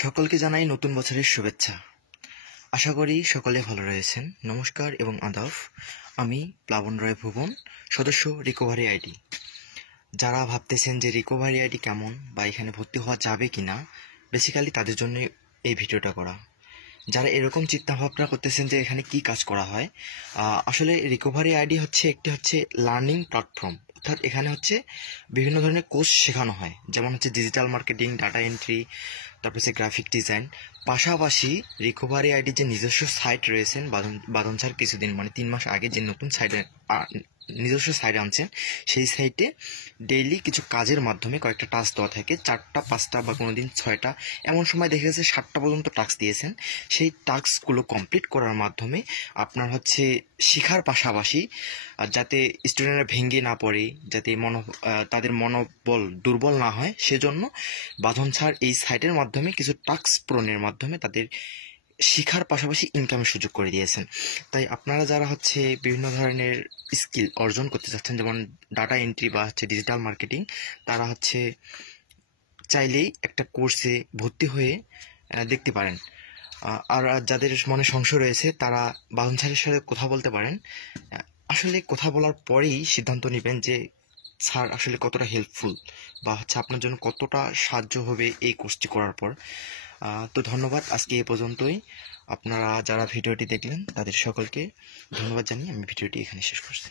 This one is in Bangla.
সকলকে জানাই নতুন বছরের শুভেচ্ছা। আশা করি সকলে ভালো রয়েছেন। নমস্কার এবং আদাব। আমি প্লাবন রায় ভুবন, সদস্য রিকভারি আইডি। যারা ভাবতেছেন যে রিকভারি আইডি কেমন বা এখানে ভর্তি হওয়া যাবে কিনা, বেসিক্যালি তাদের জন্য এই ভিডিওটা করা। যারা এরকম চিন্তাভাবনা করতেছেন যে এখানে কি কাজ করা হয়, আসলে রিকভারি আইডি একটি লার্নিং প্ল্যাটফর্ম। অর্থাৎ এখানে বিভিন্ন ধরনের কোর্স শেখানো হয়, যেমন ডিজিটাল মার্কেটিং, ডাটা এন্ট্রি, তারপর গ্রাফিক ডিজাইন। পাশাপাশি রিকভারি আইডি যে নিজস্ব সাইট রয়েছেন, বাঁধন স্যার কিছুদিন 3 মাস আগে যে নতুন সাইটে নিজস্ব সাইট আনছেন, সেই সাইটে ডেইলি কিছু কাজের মাধ্যমে কয়েকটা টাস্ক দেওয়া থাকে, 4টা 5টা বা কোনোদিন 6টা, এমন সময় দেখা গেছে 7টা পর্যন্ত টাস্ক দিয়েছেন। সেই টাস্কগুলো কমপ্লিট করার মাধ্যমে আপনার শেখার পাশাপাশি যাতে স্টুডেন্টরা ভেঙে না পড়ে, যাতে তাদের মনোবল দুর্বল না হয়, সেজন্য বাঁধন স্যার এই সাইটের মাধ্যমে কিছু টাস্ক পূরণের মাধ্যমে তাদের শিখার পাশাপাশি ইনকামের সুযোগ করে দিয়েছেন। তাই আপনারা যারা বিভিন্ন ধরনের স্কিল অর্জন করতে চাচ্ছেন, যেমন ডাটা এন্ট্রি বা ডিজিটাল মার্কেটিং, তারা চাইলেই একটা কোর্সে ভর্তি হয়ে দেখতে পারেন। আর যাদের মনে সংশয় রয়েছে তারা বাঁধন স্যারের সাথে কথা বলতে পারেন। আসলে কথা বলার পরেই সিদ্ধান্ত নেবেন যে স্যার আসলে কতটা হেল্পফুল বা আপনার জন্য কতটা সাহায্য হবে এই কোর্সটি করার পর। তো ধন্যবাদ, আজকে এ পর্যন্তই। আপনারা যারা ভিডিওটি দেখলেন তাদের সকলকে ধন্যবাদ জানিয়ে আমি ভিডিওটি এখানে শেষ করছি।